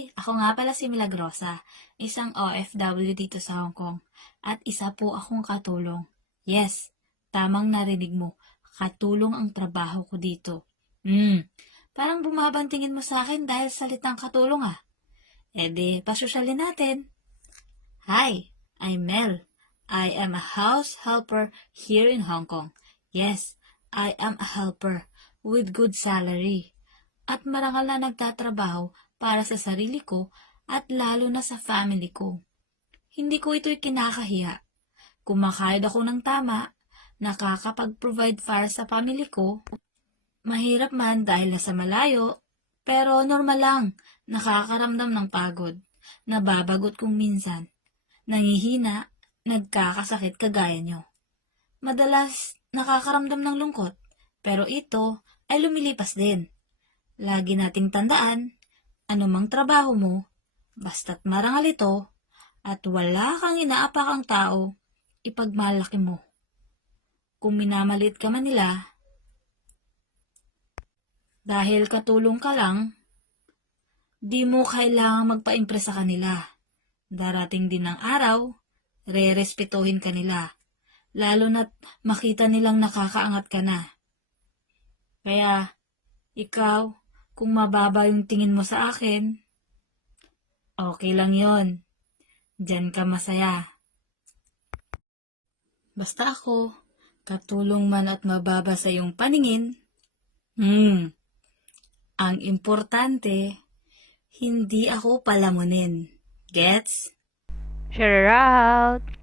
Hi! Ako nga pala si Milagrosa, isang OFW dito sa Hong Kong. At isa po akong katulong. Yes, tamang narinig mo. Katulong ang trabaho ko dito. Parang bumabantingin mo sa akin dahil salitang katulong ah. E di, pasosyalin natin. Hi, I'm Mel. I am a house helper here in Hong Kong. Yes, I am a helper with good salary. At marangal na nagtatrabaho para sa sarili ko at lalo na sa family ko. Hindi ko ito'y kinakahiya. Kumakayod ako ng tama, nakakapag-provide para sa family ko. Mahirap man dahil nasa malayo, pero normal lang, nakakaramdam ng pagod. Nababagot kung minsan. Nangihina, nagkakasakit kagaya nyo. Madalas nakakaramdam ng lungkot, pero ito ay lumilipas din. Lagi nating tandaan, anumang trabaho mo, basta't marangal ito, at wala kang inaapakang tao, ipagmalaki mo. Kung minamaliit ka man nila, dahil katulong ka lang, di mo kailangang magpa-impress sa kanila. Darating din ang araw, re-respetuhin ka nila, lalo na't makita nilang nakakaangat ka na. Kaya, ikaw, kung mababa yung tingin mo sa akin, okay lang yon. Diyan ka masaya. Basta ako, katulong man at mababa sa iyong paningin, ang importante, hindi ako palamunin. Gets? Share out!